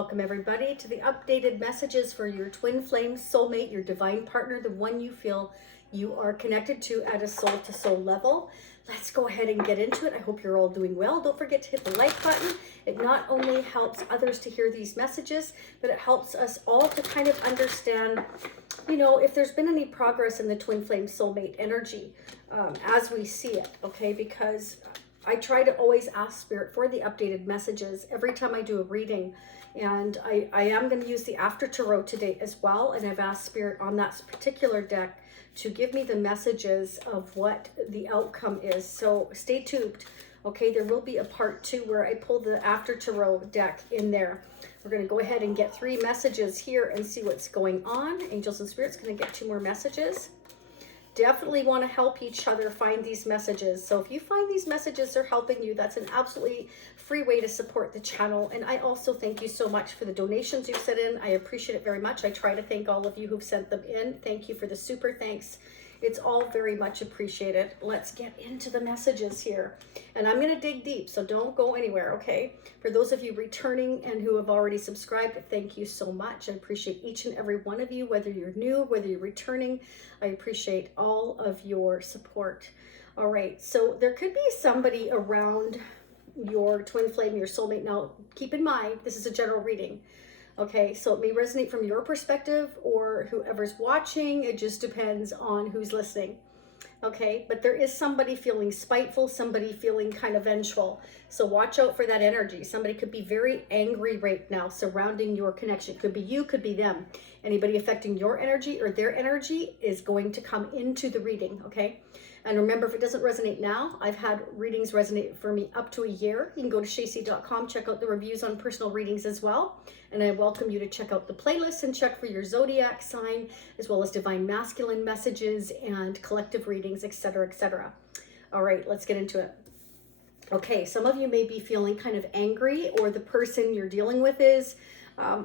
Welcome everybody to the updated messages for your twin flame soulmate, your divine partner, the one you feel you are connected to at a soul to soul level. Let's go ahead and get into it. I hope you're all doing well. Don't forget to hit the like button. It not only helps others to hear these messages, but it helps us all to kind of understand, if there's been any progress in the twin flame soulmate energy as we see it, okay? Because I try to always ask Spirit for the updated messages every time I do a reading. And I am going to use the After Tarot today as well. And I've asked Spirit on that particular deck to give me the messages of what the outcome is. So stay tuned. Okay, there will be a part 2 where I pull the After Tarot deck in there. We're going to go ahead and get 3 messages here and see what's going on. Angels and Spirits going to get 2 more messages. Definitely want to help each other find these messages. So if you find these messages are helping you, that's an absolutely free way to support the channel. And I also thank you so much for the donations you've sent in. I appreciate it very much. I try to thank all of you who've sent them in. Thank you for the super thanks. It's all very much appreciated. Let's get into the messages here. And I'm going to dig deep, so don't go anywhere, okay? For those of you returning and who have already subscribed, thank you so much. I appreciate each and every one of you, whether you're new, whether you're returning. I appreciate all of your support. All right, so there could be somebody around your twin flame, your soulmate. Now, keep in mind, this is a general reading. Okay, so it may resonate from your perspective or whoever's watching. It just depends on who's listening. Okay, but there is somebody feeling spiteful, somebody feeling kind of vengeful. So watch out for that energy. Somebody could be very angry right now surrounding your connection. Could be you, could be them. Anybody affecting your energy or their energy is going to come into the reading, okay? And remember, if it doesn't resonate now, I've had readings resonate for me up to a year. You can go to shacy.com, check out the reviews on personal readings as well. And I welcome you to check out the playlist and check for your zodiac sign, as well as divine masculine messages and collective readings, etc., etc. All right, let's get into it. Okay, some of you may be feeling kind of angry, or the person you're dealing with is,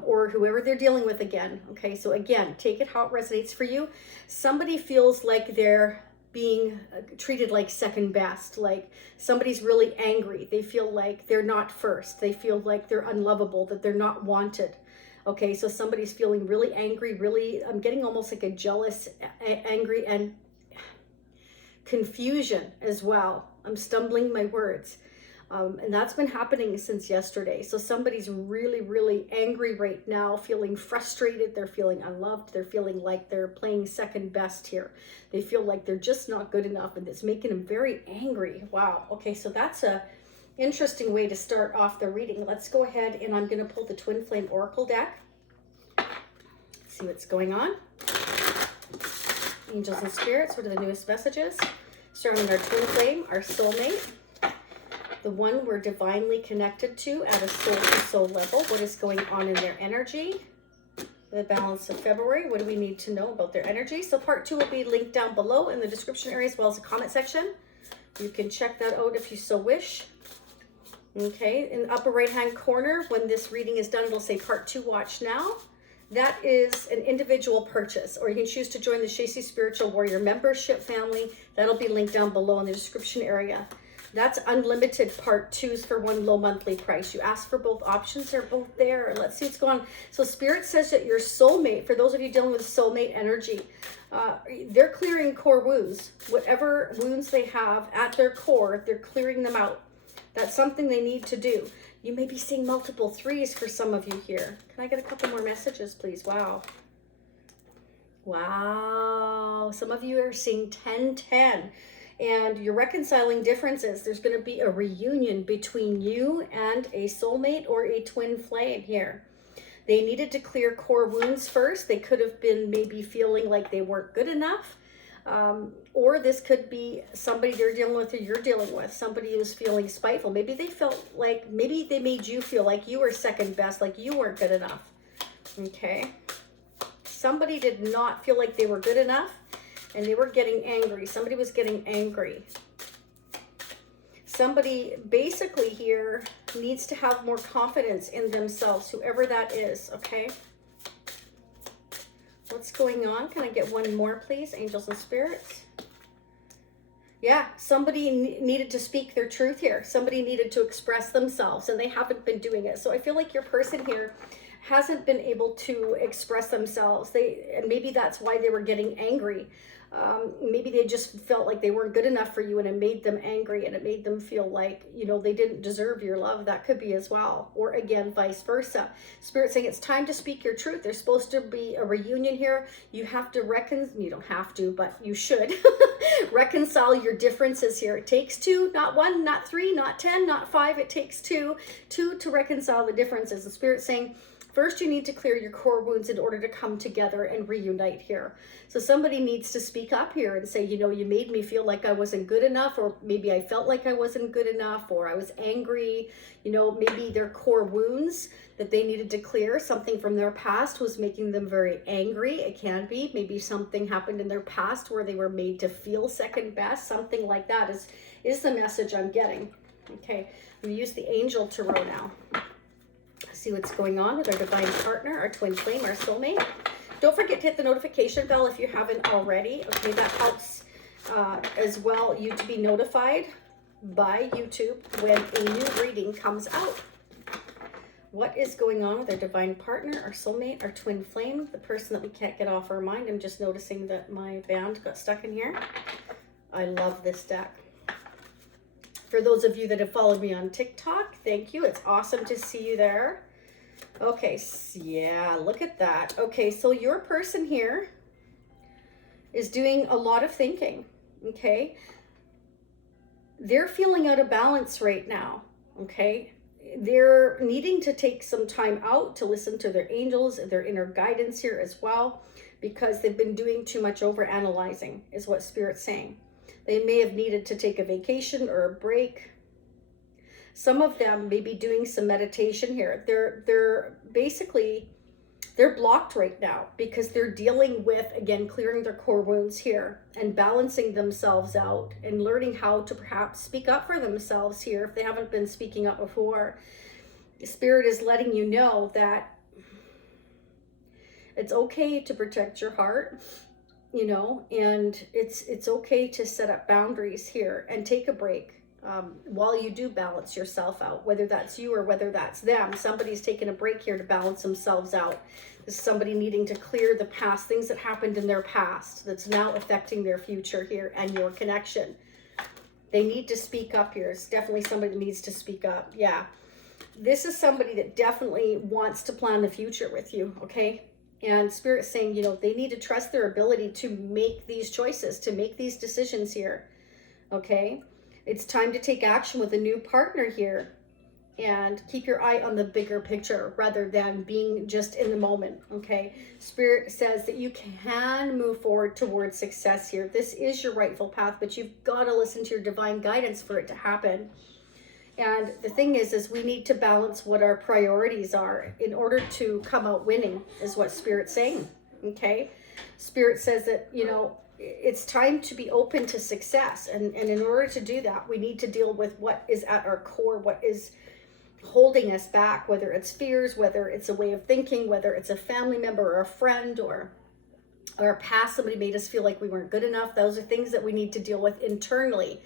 or whoever they're dealing with again. Okay, so again, take it how it resonates for you. Somebody feels like they're being treated like second best, like somebody's really angry. They feel like they're not first. They feel like they're unlovable, that they're not wanted. Okay, so somebody's feeling really angry, really, I'm getting almost like a jealous, angry, and confusion as well. I'm stumbling my words. And that's been happening since yesterday. So somebody's really, really angry right now, feeling frustrated. They're feeling unloved. They're feeling like they're playing second best here. They feel like they're just not good enough, and it's making them very angry. Wow. Okay, so that's a interesting way to start off the reading. Let's go ahead and I'm going to pull the Twin Flame Oracle deck. See what's going on. Angels and Spirits, what are the newest messages? Starting our Twin Flame, our soulmate. The one we're divinely connected to at a soul-to-soul level. What is going on in their energy? The balance of February. What do we need to know about their energy? So part 2 will be linked down below in the description area as well as the comment section. You can check that out if you so wish. Okay, in the upper right-hand corner, when this reading is done, it'll say part 2, watch now. That is an individual purchase, or you can choose to join the Shacy Spiritual Warrior membership family. That'll be linked down below in the description area. That's unlimited part 2s for one low monthly price. You ask for both options, they're both there. Let's see what's going on. So Spirit says that your soulmate, for those of you dealing with soulmate energy, they're clearing core wounds. Whatever wounds they have at their core, they're clearing them out. That's something they need to do. You may be seeing multiple 3s for some of you here. Can I get a couple more messages, please? Wow. Wow. Some of you are seeing 10-10. And you're reconciling differences. There's going to be a reunion between you and a soulmate or a twin flame here. They needed to clear core wounds first. They could have been maybe feeling like they weren't good enough. Or this could be somebody they're dealing with or you're dealing with. Somebody who's feeling spiteful. Maybe they felt like, maybe they made you feel like you were second best, like you weren't good enough. Okay. Somebody did not feel like they were good enough. And they were getting angry. Somebody was getting angry. Somebody basically here needs to have more confidence in themselves, whoever that is, okay? What's going on? Can I get one more, please? Angels and Spirits. Yeah, somebody needed to speak their truth here. Somebody needed to express themselves, and they haven't been doing it. So I feel like your person here hasn't been able to express themselves. And maybe that's why they were getting angry. Maybe they just felt like they weren't good enough for you, and it made them angry, and it made them feel like, you know, they didn't deserve your love. That could be as well. Or again, vice versa. Spirit saying it's time to speak your truth. There's supposed to be a reunion here. You have to you don't have to, but you should reconcile your differences here. It takes two, not one, not three, not 10, not 5. It takes two to reconcile the differences. The Spirit saying, first, you need to clear your core wounds in order to come together and reunite here. So somebody needs to speak up here and say, you know, you made me feel like I wasn't good enough, or maybe I felt like I wasn't good enough, or I was angry. You know, maybe their core wounds that they needed to clear, something from their past was making them very angry. It can be. Maybe something happened in their past where they were made to feel second best. Something like that is the message I'm getting. Okay, I'm going to use the Angel Tarot now. See what's going on with our divine partner, our twin flame, our soulmate. Don't forget to hit the notification bell if you haven't already. Okay, that helps as well you to be notified by YouTube when a new reading comes out. What is going on with our divine partner, our soulmate, our twin flame, the person that we can't get off our mind? I'm just noticing that my band got stuck in here. I love this deck. For those of you that have followed me on TikTok, thank you. It's awesome to see you there. Okay, yeah, look at that. Okay, so your person here is doing a lot of thinking, okay? They're feeling out of balance right now, okay? They're needing to take some time out to listen to their angels, their inner guidance here as well, because they've been doing too much over-analyzing, is what Spirit's saying. They may have needed to take a vacation or a break. Some of them may be doing some meditation here. They're blocked right now because they're dealing with, again, clearing their core wounds here and balancing themselves out and learning how to perhaps speak up for themselves here if they haven't been speaking up before. Spirit is letting you know that it's okay to protect your heart, you know, and it's okay to set up boundaries here and take a break. While you do balance yourself out, whether that's you or whether that's them. Somebody's taking a break here to balance themselves out. This is somebody needing to clear the past, things that happened in their past that's now affecting their future here and your connection. They need to speak up here. It's definitely somebody that needs to speak up. Yeah. This is somebody that definitely wants to plan the future with you, okay? And Spirit's saying, you know, they need to trust their ability to make these choices, to make these decisions here, okay? It's time to take action with a new partner here and keep your eye on the bigger picture rather than being just in the moment, okay? Spirit says that you can move forward towards success here. This is your rightful path, but you've got to listen to your divine guidance for it to happen. And the thing is we need to balance what our priorities are in order to come out winning, is what Spirit's saying, okay? Spirit says that, you know, it's time to be open to success. And in order to do that, we need to deal with what is at our core, what is holding us back, whether it's fears, whether it's a way of thinking, whether it's a family member or a friend or our past, somebody made us feel like we weren't good enough. Those are things that we need to deal with internally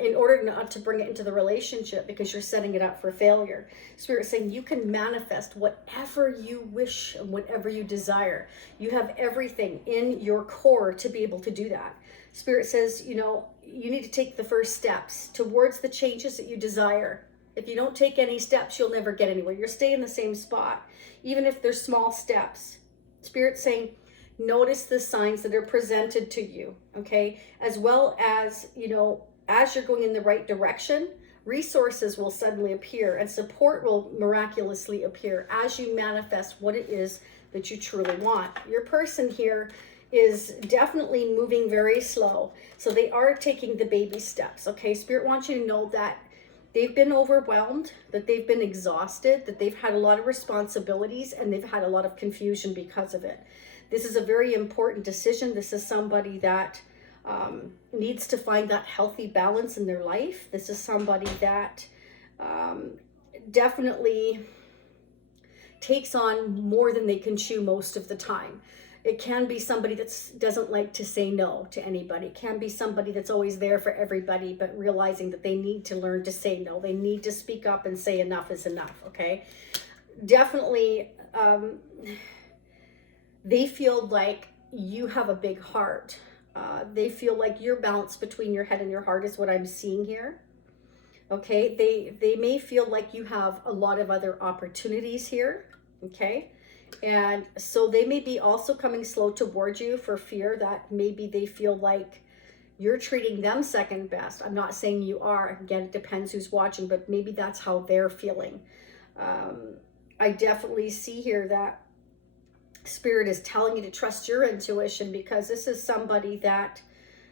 in order not to bring it into the relationship, because you're setting it up for failure. Spirit's saying you can manifest whatever you wish and whatever you desire. You have everything in your core to be able to do that. Spirit says, you know, you need to take the first steps towards the changes that you desire. If you don't take any steps, you'll never get anywhere. You'll stay in the same spot, even if there's small steps. Spirit's saying, notice the signs that are presented to you, okay? As well as, you know, as you're going in the right direction, resources will suddenly appear and support will miraculously appear as you manifest what it is that you truly want. Your person here is definitely moving very slow. So they are taking the baby steps, okay? Spirit wants you to know that they've been overwhelmed, that they've been exhausted, that they've had a lot of responsibilities, and they've had a lot of confusion because of it. This is a very important decision. This is somebody that needs to find that healthy balance in their life. This is somebody that definitely takes on more than they can chew most of the time. It can be somebody that doesn't like to say no to anybody. It can be somebody that's always there for everybody, but realizing that they need to learn to say no. They need to speak up and say enough is enough, okay? Definitely they feel like you have a big heart. They feel like you're balanced between your head and your heart is what I'm seeing here. Okay, they may feel like you have a lot of other opportunities here. Okay, and so they may be also coming slow towards you for fear that maybe they feel like you're treating them second best. I'm not saying you are. Again, it depends who's watching, but maybe that's how they're feeling. I definitely see here that Spirit is telling you to trust your intuition, because this is somebody that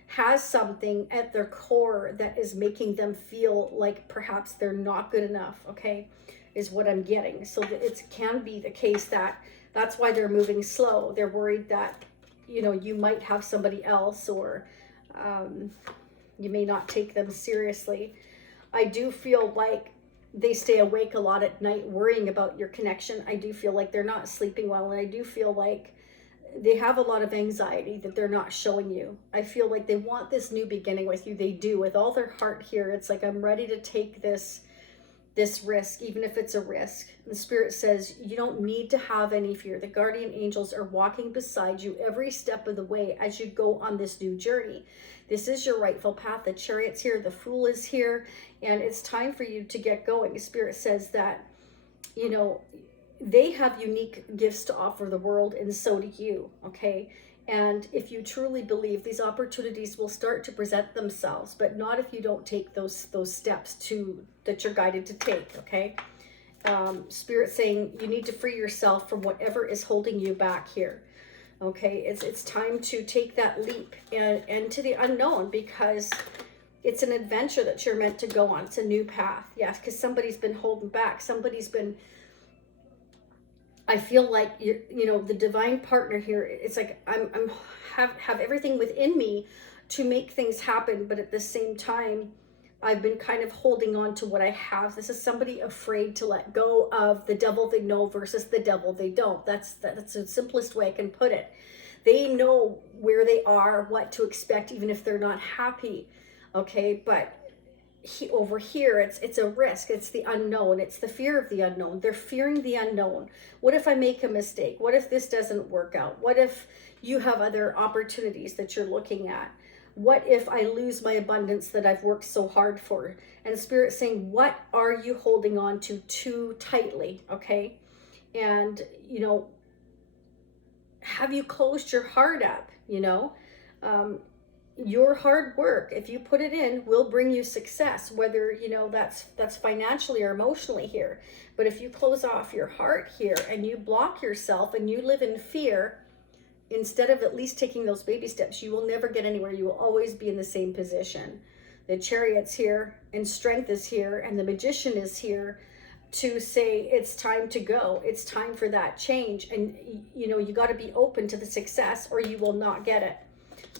has something at their core that is making them feel like perhaps they're not good enough, okay, is what I'm getting. So it can be the case that that's why they're moving slow. They're worried that, you know, you might have somebody else, or you may not take them seriously. I do feel like they stay awake a lot at night worrying about your connection. I do feel like they're not sleeping well, and I do feel like they have a lot of anxiety that they're not showing you. I feel like they want this new beginning with you. They do, with all their heart here. It's like, I'm ready to take this risk, even if it's a risk. The Spirit says you don't need to have any fear. The guardian angels are walking beside you every step of the way as you go on this new journey. This is your rightful path. The Chariot's here, the Fool is here, and it's time for you to get going. The Spirit says that, you know, they have unique gifts to offer the world, and so do you, okay? And if you truly believe, these opportunities will start to present themselves, but not if you don't take those steps that you're guided to take, okay? Spirit saying you need to free yourself from whatever is holding you back here, okay? It's time to take that leap and to the unknown, because it's an adventure that you're meant to go on. It's a new path, yes, because somebody's been holding back. Somebody's been, I feel like you know, the divine partner here, it's like I'm have everything within me to make things happen, but at the same time I've been kind of holding on to what I have. This is somebody afraid to let go of the devil they know versus the devil they don't. That's the simplest way I can put it. They know where they are, what to expect, even if they're not happy, okay? But over here, it's a risk. It's the unknown. It's the fear of the unknown. They're fearing the unknown. What if I make a mistake? What if this doesn't work out? What if you have other opportunities that you're looking at? What if I lose my abundance that I've worked so hard for? And Spirit saying, what are you holding on to too tightly, okay? And, you know, have you closed your heart up, you know? Your hard work, if you put it in, will bring you success, whether, you know, that's financially or emotionally here. But if you close off your heart here and you block yourself and you live in fear, instead of at least taking those baby steps, you will never get anywhere. You will always be in the same position. The Chariot's here and Strength is here, and the Magician is here to say it's time to go. It's time for that change. And, you know, you got to be open to the success, or you will not get it.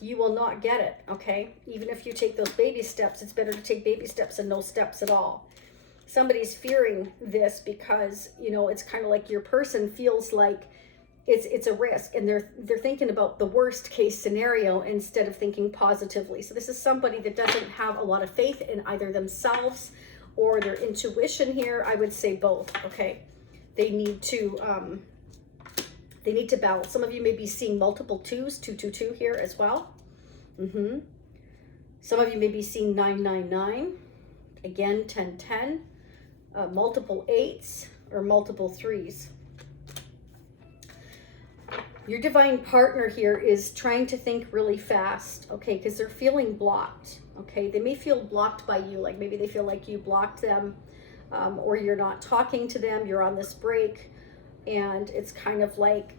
You will not get it, okay? Even if you take those baby steps, it's better to take baby steps than no steps at all. Somebody's fearing this because, you know, it's kind of like your person feels like it's a risk, and they're thinking about the worst case scenario instead of thinking positively. So this is somebody that doesn't have a lot of faith in either themselves or their intuition here. I would say both, okay? They need to balance. Some of you may be seeing multiple 2s, 222 here as well. Some of you may be seeing 999, again 1010, multiple 8s or multiple 3s. Your divine partner here is trying to think really fast, okay, because they're feeling blocked, okay? They may feel blocked by you, like maybe they feel like you blocked them, or you're not talking to them, you're on this break, and it's kind of like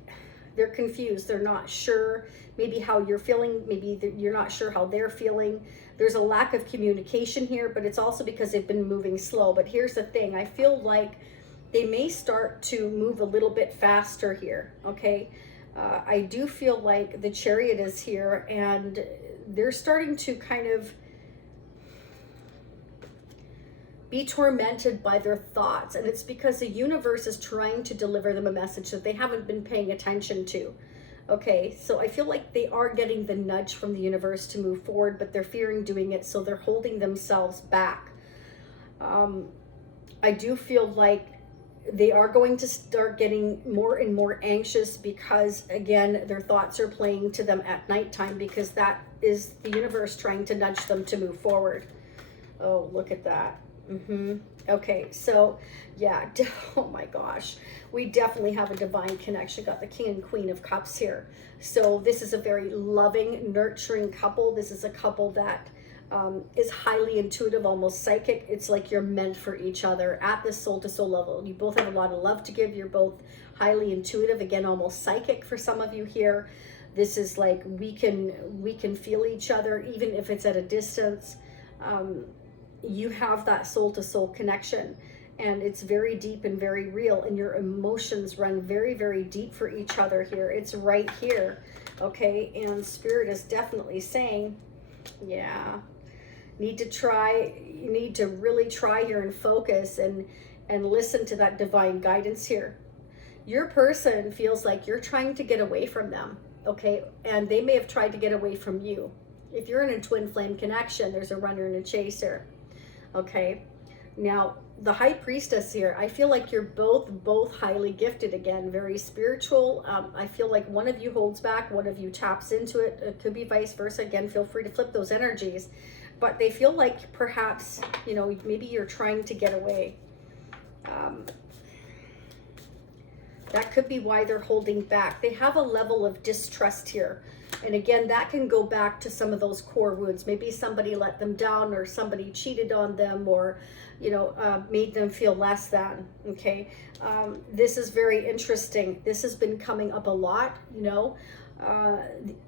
they're confused. They're not sure maybe how you're feeling. Maybe you're not sure how they're feeling. There's a lack of communication here, but it's also because they've been moving slow. But here's the thing. I feel like they may start to move a little bit faster here, okay? I do feel like the Chariot is here, and they're starting to kind of be tormented by their thoughts, and it's because the universe is trying to deliver them a message that they haven't been paying attention to. Okay, so I feel like they are getting the nudge from the universe to move forward, but they're fearing doing it, so they're holding themselves back. I do feel like They are going to start getting more and more anxious because, again, their thoughts are playing to them at nighttime, because that is the universe trying to nudge them to move forward. Oh, look at that. Okay, so yeah, oh my gosh, we definitely have a divine connection. Got the King and Queen of Cups here. So this is a very loving, nurturing couple. This is a couple that is highly intuitive, almost psychic. It's like you're meant for each other at the soul-to-soul level. You both have a lot of love to give. You're both highly intuitive, again, almost psychic for some of you here. This is like we can feel each other, even if it's at a distance. You have that soul-to-soul connection, and it's very deep and very real, and your emotions run very, very deep for each other here. It's right here, okay? And Spirit is definitely saying, yeah, you need to really try here and focus and listen to that divine guidance here. Your person feels like you're trying to get away from them, okay? And they may have tried to get away from you. If you're in a twin flame connection, there's a runner and a chaser. Okay, now the High Priestess here, I feel like you're both highly gifted, again, very spiritual. I feel like one of you holds back, one of you taps into it. It could be vice versa. Again, feel free to flip those energies. But they feel like perhaps, you know, maybe you're trying to get away. That could be why they're holding back. They have a level of distrust here. And again, that can go back to some of those core wounds. Maybe somebody let them down, or somebody cheated on them, or, you know, made them feel less than, okay? This is very interesting. This has been coming up a lot, you know,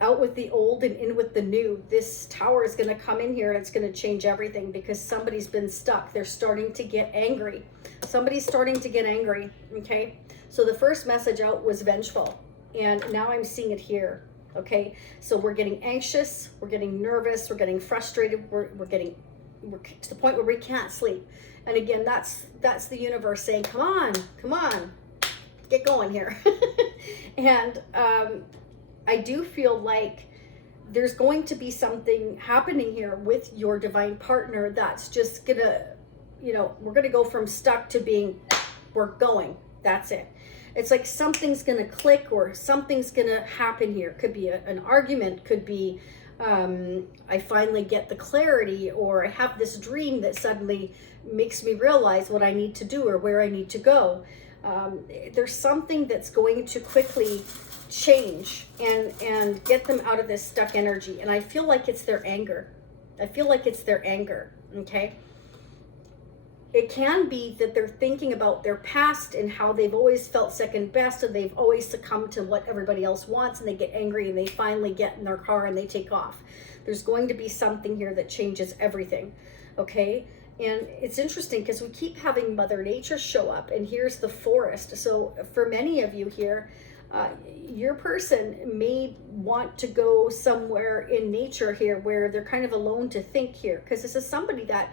out with the old and in with the new. This Tower is going to come in here, and it's going to change everything, because somebody's been stuck. They're starting to get angry. Somebody's starting to get angry, okay? So the first message out was vengeful, and now I'm seeing it here. Okay, so we're getting anxious, we're getting nervous, we're getting frustrated, we're to the point where we can't sleep. And again, that's the universe saying, come on, get going here. And I do feel like there's going to be something happening here with your divine partner that's just gonna, you know, we're gonna go from stuck to being, we're going, that's it. It's like something's going to click, or something's going to happen here. Could be an argument, could be I finally get the clarity, or I have this dream that suddenly makes me realize what I need to do or where I need to go. There's something that's going to quickly change and get them out of this stuck energy. And I feel like it's their anger. Okay? It can be that they're thinking about their past and how they've always felt second best, and they've always succumbed to what everybody else wants, and they get angry and they finally get in their car and they take off. There's going to be something here that changes everything, okay? And it's interesting because we keep having Mother Nature show up, and here's the forest. So for many of you here, your person may want to go somewhere in nature here where they're kind of alone to think here, because this is somebody that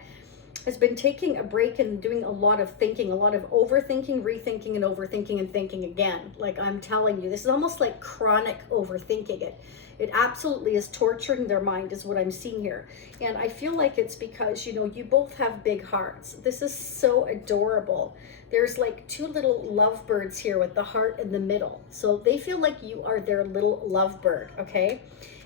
has been taking a break and doing a lot of thinking, a lot of overthinking, rethinking, and overthinking and thinking again. Like, I'm telling you, this is almost like chronic overthinking. It absolutely is torturing their mind, is what I'm seeing here. And I feel like it's because, you know, you both have big hearts. This is so adorable. There's like two little lovebirds here with the heart in the middle. So they feel like you are their little lovebird, okay?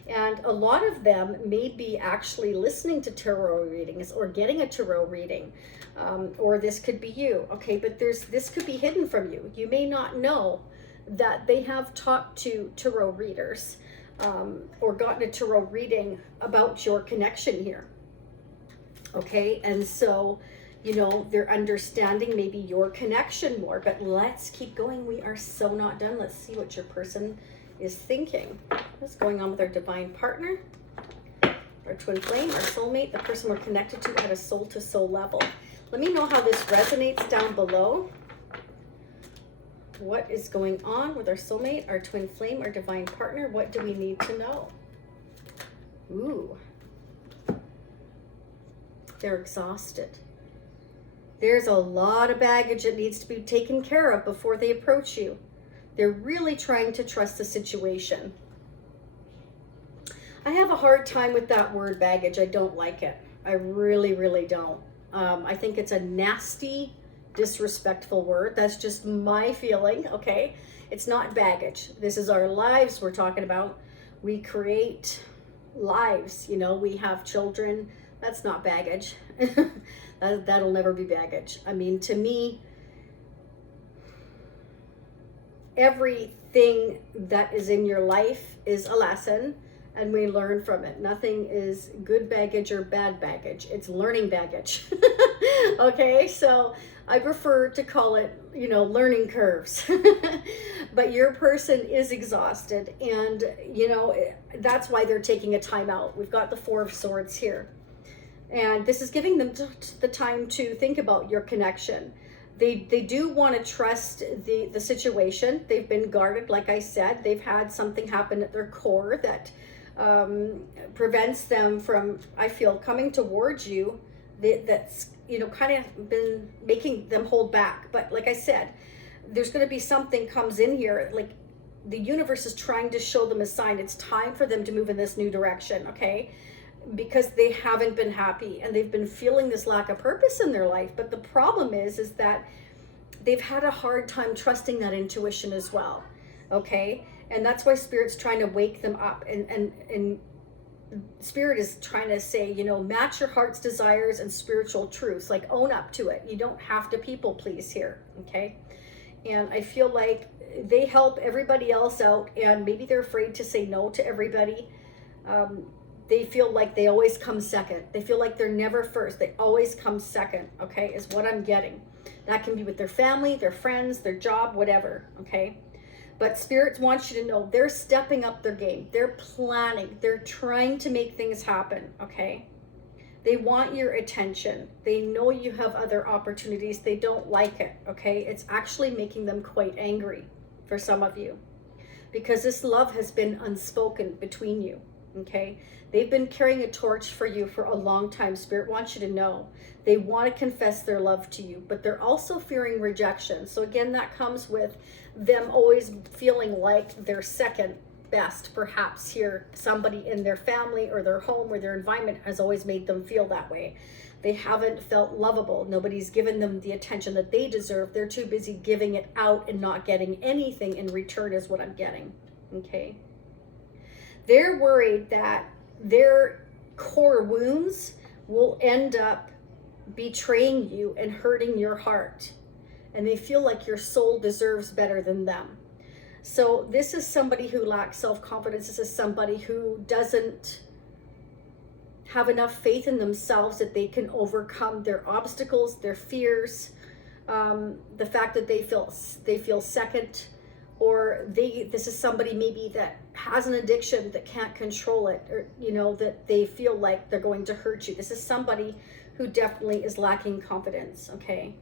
And a lot of them may be actually listening to tarot readings or getting a tarot reading, or this could be you, okay? But this could be hidden from you. You may not know that they have talked to tarot readers or gotten a tarot reading about your connection here, okay? And so, you know, they're understanding maybe your connection more. But let's keep going. We are so not done. Let's see what your person is thinking. What's going on with our divine partner, our twin flame, our soulmate, the person we're connected to at a soul-to-soul level. Let me know how this resonates down below. What is going on with our soulmate, our twin flame, our divine partner? What do we need to know? Ooh. They're exhausted. There's a lot of baggage that needs to be taken care of before they approach you. They're really trying to trust the situation. I have a hard time with that word baggage. I don't like it. I really, really don't. I think it's a nasty disrespectful word. That's just my feeling, okay? It's not baggage. This is our lives we're talking about. We create lives, you know, we have children. That's not baggage. That'll never be baggage. I mean, to me, everything that is in your life is a lesson, and we learn from it. Nothing is good baggage or bad baggage. It's learning baggage. Okay, so I prefer to call it, you know, learning curves. But your person is exhausted, and, you know, that's why they're taking a time out. We've got the Four of Swords here. And this is giving them the time to think about your connection. They do want to trust the situation. They've been guarded, like I said. They've had something happen at their core that prevents them from, I feel, coming towards you. That's, you know, kind of been making them hold back. But like I said, there's going to be something comes in here, like the universe is trying to show them a sign. It's time for them to move in this new direction, okay? Because they haven't been happy and they've been feeling this lack of purpose in their life. But the problem is that they've had a hard time trusting that intuition as well, okay? And that's why Spirit's trying to wake them up, and Spirit is trying to say, you know, match your heart's desires and spiritual truths, like own up to it. You don't have to people please here, okay? And I feel like they help everybody else out, and maybe they're afraid to say no to everybody. They feel like they always come second. They feel like they're never first. They always come second, okay, is what I'm getting. That can be with their family, their friends, their job, whatever, okay? But Spirit wants you to know they're stepping up their game. They're planning. They're trying to make things happen, okay? They want your attention. They know you have other opportunities. They don't like it, okay? It's actually making them quite angry for some of you, because this love has been unspoken between you, okay? They've been carrying a torch for you for a long time. Spirit wants you to know. They want to confess their love to you, but they're also fearing rejection. So again, that comes with them always feeling like they're second best, perhaps here. Somebody in their family or their home or their environment has always made them feel that way. They haven't felt lovable. Nobody's given them the attention that they deserve. They're too busy giving it out and not getting anything in return is what I'm getting, okay? They're worried that their core wounds will end up betraying you and hurting your heart. And they feel like your soul deserves better than them. So this is somebody who lacks self-confidence. This is somebody who doesn't have enough faith in themselves that they can overcome their obstacles, their fears, the fact that they feel second, or this is somebody maybe that has an addiction that can't control it, or, you know, that they feel like they're going to hurt you. This is somebody who definitely is lacking confidence, okay?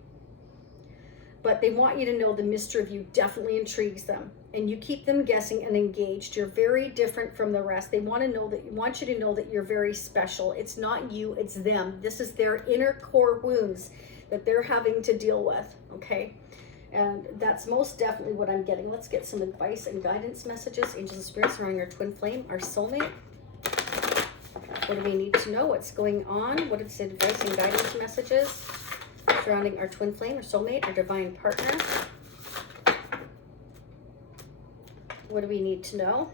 But they want you to know the mystery of you definitely intrigues them, and you keep them guessing and engaged. You're very different from the rest. They want you to know that you're very special. It's not you, it's them. This is their inner core wounds that they're having to deal with, okay? And that's most definitely what I'm getting. Let's get some advice and guidance messages. Angels and spirits surrounding our twin flame, our soulmate. What do we need to know? What's going on? What is the advice and guidance messages surrounding our twin flame, our soulmate, our divine partner? What do we need to know?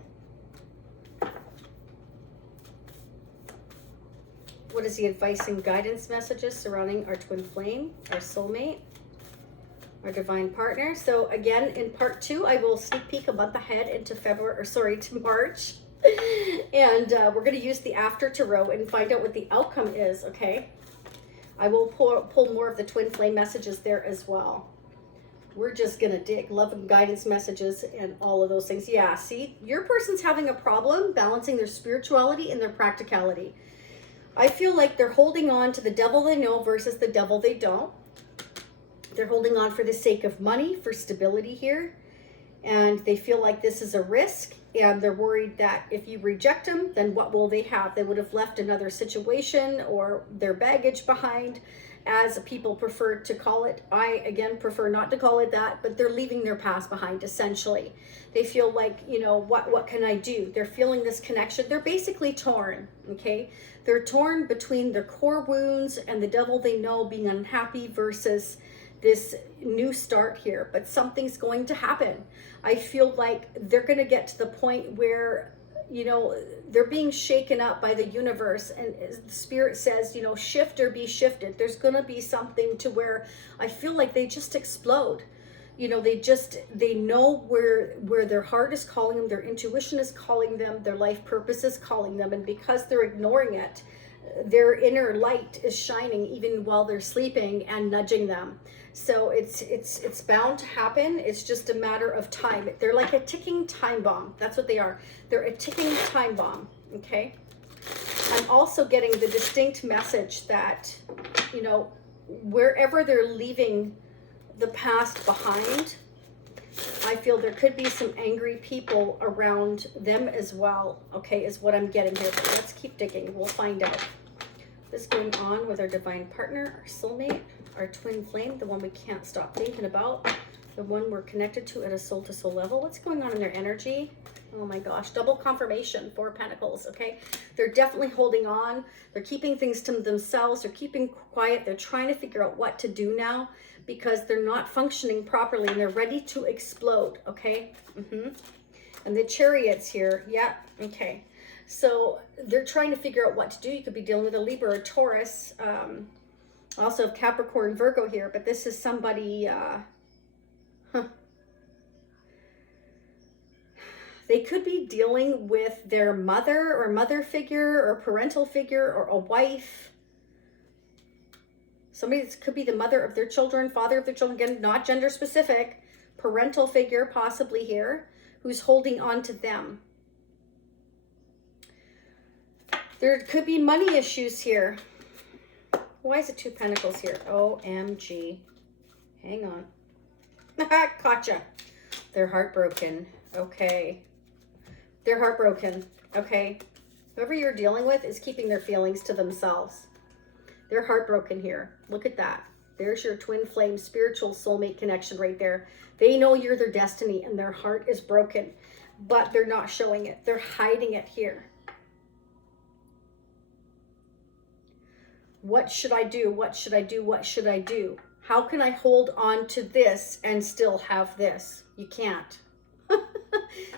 What is the advice and guidance messages surrounding our twin flame, our soulmate, our divine partner? So again, in part 2, I will sneak peek a month ahead into to March. And we're going to use the After Tarot and find out what the outcome is, okay? I will pull more of the twin flame messages there as well. We're just going to dig love and guidance messages and all of those things. Yeah, see, your person's having a problem balancing their spirituality and their practicality. I feel like they're holding on to the devil they know versus the devil they don't. They're holding on for the sake of money, for stability here. And they feel like this is a risk. And they're worried that if you reject them, then what will they have? They would have left another situation or their baggage behind, as people prefer to call it. I, again, prefer not to call it that, but they're leaving their past behind, essentially. They feel like, you know, what can I do? They're feeling this connection. They're basically torn, okay? They're torn between their core wounds and the devil they know being unhappy versus this new start here, but something's going to happen. I feel like they're going to get to the point where, you know, they're being shaken up by the universe, and the spirit says, you know, shift or be shifted. There's going to be something to where I feel like they just explode. You know, they know where their heart is calling them, their intuition is calling them, their life purpose is calling them, and because they're ignoring it, their inner light is shining even while they're sleeping and nudging them. So it's bound to happen. It's just a matter of time. They're like a ticking time bomb. That's what they are. They're a ticking time bomb. Okay. I'm also getting the distinct message that, you know, wherever they're leaving the past behind, I feel there could be some angry people around them as well. Okay, is what I'm getting here. But let's keep digging. We'll find out. What's going on with our divine partner, our soulmate, our twin flame, the one we can't stop thinking about, the one we're connected to at a soul-to-soul level. What's going on in their energy? Oh my gosh, double confirmation, 4 of Pentacles, okay? They're definitely holding on. They're keeping things to themselves. They're keeping quiet. They're trying to figure out what to do now because they're not functioning properly and they're ready to explode, okay? And the Chariot's here. Yeah, okay. So they're trying to figure out what to do. You could be dealing with a Libra or a Taurus. Also have Capricorn, Virgo here, but this is somebody, they could be dealing with their mother or mother figure or parental figure or a wife. Somebody that could be the mother of their children, father of their children, again, not gender specific, parental figure possibly here, who's holding on to them. There could be money issues here. Why is it 2 Pentacles here? OMG. Hang on. Gotcha. They're heartbroken. Okay. They're heartbroken. Okay. Whoever you're dealing with is keeping their feelings to themselves. They're heartbroken here. Look at that. There's your twin flame spiritual soulmate connection right there. They know you're their destiny and their heart is broken, but they're not showing it. They're hiding it here. What should I do? What should I do? What should I do? How can I hold on to this and still have this? You can't.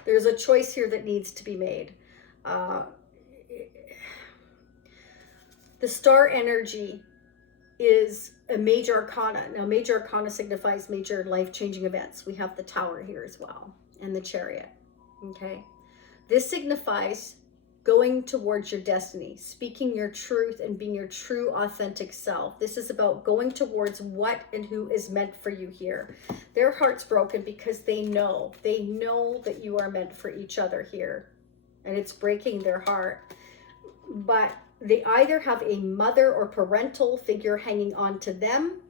There's a choice here that needs to be made. The star energy is a major arcana. Now, major arcana signifies major life-changing events. We have the Tower here as well, and the Chariot. Okay. This signifies going towards your destiny, speaking your truth and being your true authentic self. This is about going towards what and who is meant for you here. Their heart's broken because they know that you are meant for each other here, and it's breaking their heart. But they either have a mother or parental figure hanging on to them,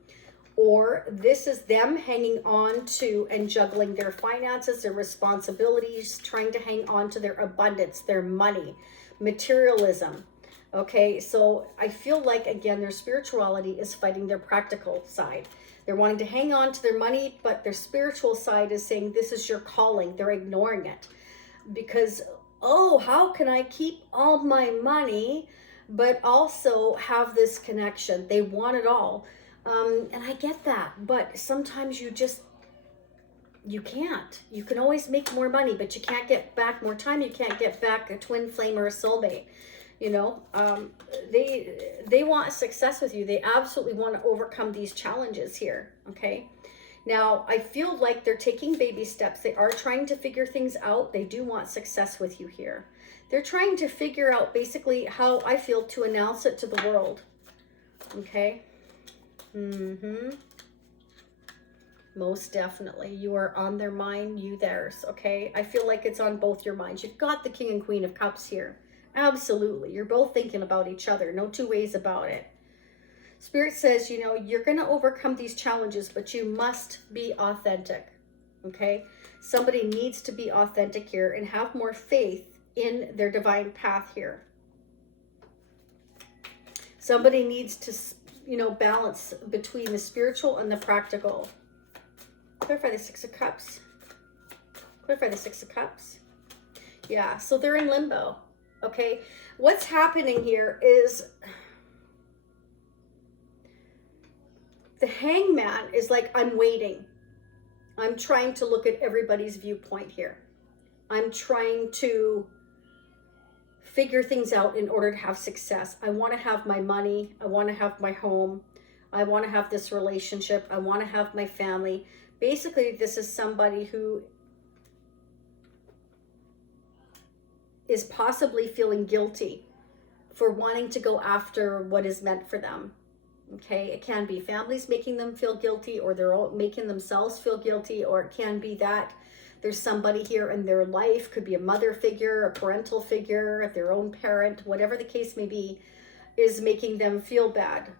or this is them hanging on to and juggling their finances, their responsibilities, trying to hang on to their abundance, their money, materialism. Okay, so I feel like, again, their spirituality is fighting their practical side. They're wanting to hang on to their money, but their spiritual side is saying, this is your calling. They're ignoring it because, oh, how can I keep all my money, but also have this connection? They want it all. And I get that, but sometimes you can't. You can always make more money, but you can't get back more time. You can't get back a twin flame or a soulmate. You know, they want success with you. They absolutely want to overcome these challenges here. Okay. Now, I feel like they're taking baby steps. They are trying to figure things out. They do want success with you here. They're trying to figure out basically how I feel to announce it to the world. Okay. Most definitely. You are on their mind, you theirs, okay? I feel like it's on both your minds. You've got the King and Queen of Cups here. Absolutely. You're both thinking about each other. No two ways about it. Spirit says, you know, you're going to overcome these challenges, but you must be authentic, okay? Somebody needs to be authentic here and have more faith in their divine path here. Somebody needs to, you know, balance between the spiritual and the practical. Clarify the 6 of Cups. Clarify the 6 of Cups. Yeah, so they're in limbo, okay? What's happening here is The Hangman is like, I'm waiting. I'm trying to look at everybody's viewpoint here. I'm trying to figure things out in order to have success. I want to have my money. I want to have my home. I want to have this relationship. I want to have my family. Basically, this is somebody who is possibly feeling guilty for wanting to go after what is meant for them. Okay, it can be families making them feel guilty, or they're all making themselves feel guilty, or it can be that there's somebody here in their life, could be a mother figure, a parental figure, their own parent, whatever the case may be, is making them feel bad.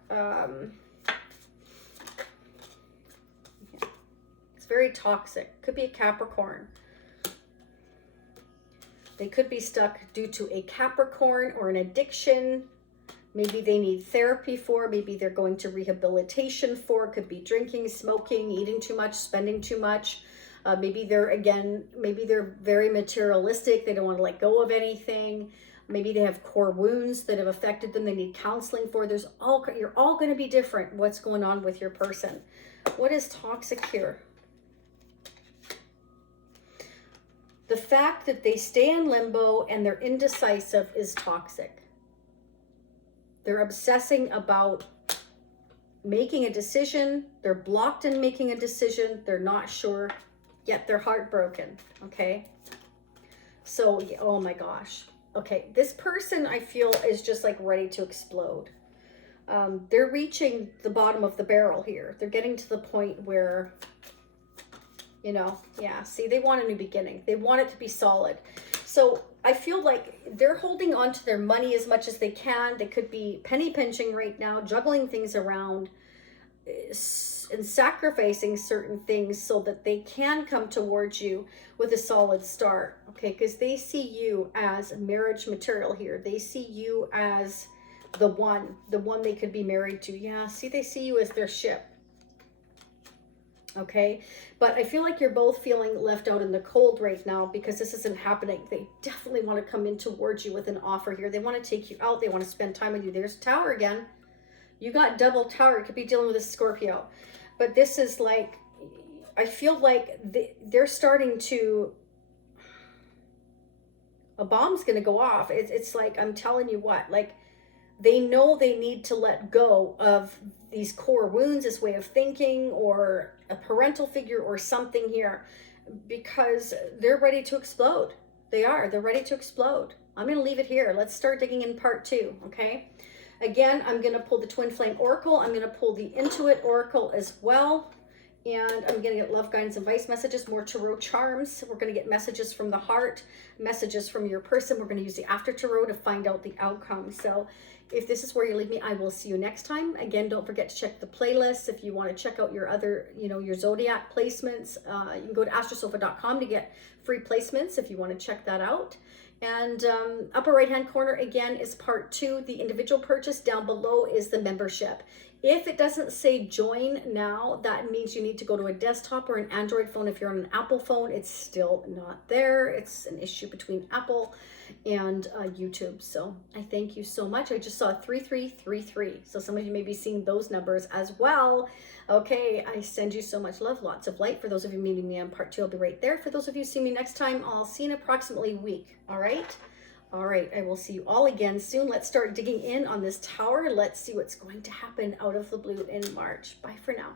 It's very toxic. Could be a Capricorn. They could be stuck due to a Capricorn or an addiction. Maybe they need therapy for, maybe they're going to rehabilitation for. Could be drinking, smoking, eating too much, spending too much. Maybe they're very materialistic. They don't want to let go of anything. Maybe they have core wounds that have affected them. They need counseling for. You're all going to be different. What's going on with your person? What is toxic here? The fact that they stay in limbo and they're indecisive is toxic. They're obsessing about making a decision. They're blocked in making a decision. They're not sure, yet they're heartbroken, okay? So, oh my gosh. Okay, this person I feel is just like ready to explode. They're reaching the bottom of the barrel here. They're getting to the point where, you know, yeah, see, they want a new beginning. They want it to be solid. So I feel like they're holding on to their money as much as they can. They could be penny pinching right now, juggling things around and sacrificing certain things so that they can come towards you with a solid start, okay? Because they see you as marriage material here. They see you as the one they could be married to. Yeah, see, they see you as their ship. Okay, but I feel like you're both feeling left out in the cold right now because this isn't happening. They definitely want to come in towards you with an offer here. They want to take you out. They want to spend time with you. There's Tower again. You got double Tower. You could be dealing with a Scorpio. But this is like, I feel like they're starting to, a bomb's going to go off. It's like, I'm telling you what, like, they know they need to let go of these core wounds, this way of thinking, or a parental figure or something here, because they're ready to explode. They're ready to explode. I'm going to leave it here. Let's start digging in part 2, okay? Again, I'm going to pull the Twin Flame Oracle. I'm going to pull the Intuit Oracle as well. And I'm going to get love, guidance, advice messages, more tarot charms. We're going to get messages from the heart, messages from your person. We're going to use the after tarot to find out the outcome. So if this is where you leave me, I will see you next time. Again, don't forget to check the playlist. If you want to check out your other, your zodiac placements, you can go to astrosofa.com to get free placements if you want to check that out. And upper right hand corner again is part 2, the individual purchase. Down below is the membership. If it doesn't say join now, that means you need to go to a desktop or an Android phone. If you're on an Apple phone, it's still not there. It's an issue between Apple and YouTube. So I thank you so much. I just saw 3333. So some of you may be seeing those numbers as well. Okay, I send you so much love, lots of light. For those of you meeting me on part 2, I'll be right there. For those of you see me next time, I'll see you in approximately a week. All right. All right, I will see you all again soon. Let's start digging in on this Tower. Let's see what's going to happen out of the blue in March. Bye for now.